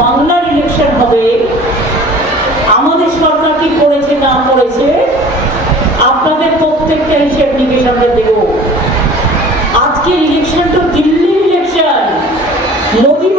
বাংলার ইলেকশন হবে, আমাদের সরকার কি করেছে, না করেছে, আপনাদের প্রত্যেকটা হিসেব নিকেশ আমরা দেব। আজকের ইলেকশন তো দিল্লির ইলেকশন মোদী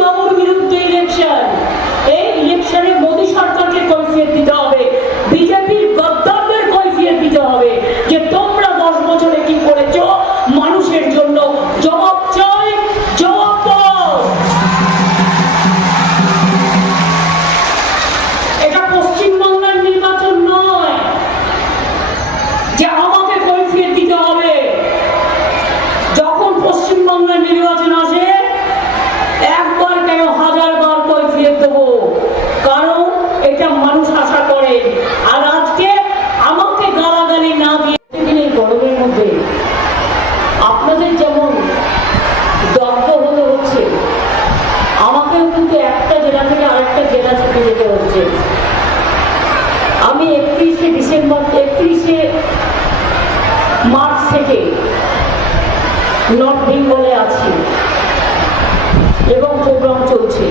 এটা মানুষ আশা করে। আর আজকে আমাকে গালাগালি না দিয়ে এই গরমের মধ্যে আপনাদের যেমন দগ্ধ হতে হচ্ছে, আমাকেও কিন্তু একটা জেলা থেকে আরেকটা জেলা যেতে হচ্ছে। আমি একত্রিশে ডিসেম্বর, একত্রিশে মার্চ থেকে নর্থ বেঙ্গলে আছি এবং প্রোগ্রাম চলছে।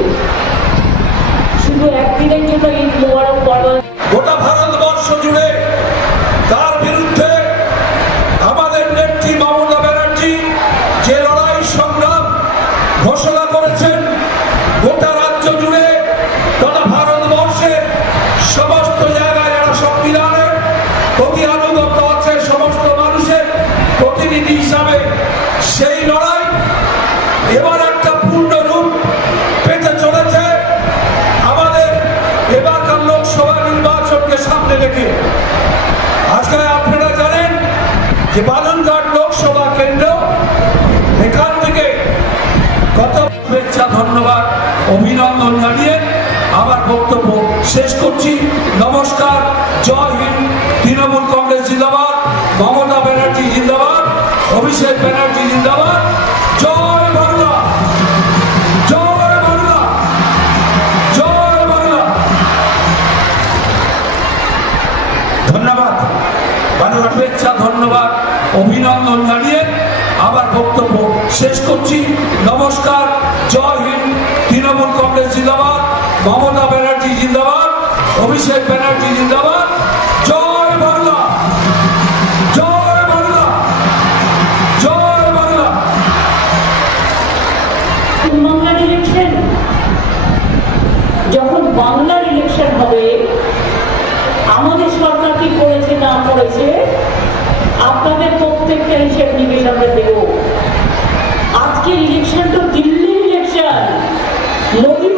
গোটা ভারতবর্ষ জুড়ে তার বিরুদ্ধে আমাদের নেত্রী মমতা ব্যানার্জি যে লড়াই সংগ্রাম ঘোষণা করেছেন, গোটা রাজ্য জুড়ে তথা ভারতবর্ষের সমস্ত জায়গায় যারা সংবিধানের প্রতি আনুগত্য আছে, সমস্ত মানুষের প্রতিনিধি হিসাবে সেই লড়াই এবার লোকসভা নির্বাচনকে সামনে রেখে আজকে আপনারা জানেন যে বালনঘাট লোকসভা কেন্দ্র, এখান থেকে কত শুভেচ্ছা, ধন্যবাদ, অভিনন্দন জানিয়ে আমার বক্তব্য শেষ করছি। নমস্কার, জয় হিন্দ, তৃণমূল কংগ্রেস জিন্দাবাদ, মমতা ব্যানার্জি জিন্দাবাদ, অভিষেক ব্যানার্জি জিন্দাবাদ। শুভেচ্ছা ধন্যবাদ, অভিনন্দন জানিয়ে আবার বক্তব্য শেষ করছি। নমস্কার, জয় হিন্দ, তৃণমূল কংগ্রেস জিন্দাবাদ, মমতা ব্যানার্জি জিন্দাবাদ, অভিষেক ব্যানার্জি জিন্দাবাদ, জয় বাংলা জয় বাংলা জয় বাংলা। বাংলার ইলেকশন যখন বাংলার ইলেকশন হবে, আমাদের সরকার কি করেছে, না করেছে? আপনাদের প্রত্যেকটা হিসেব নিকেশ আমরা দেব। আজকের ইলেকশন তো দিল্লির ইলেকশন মোদী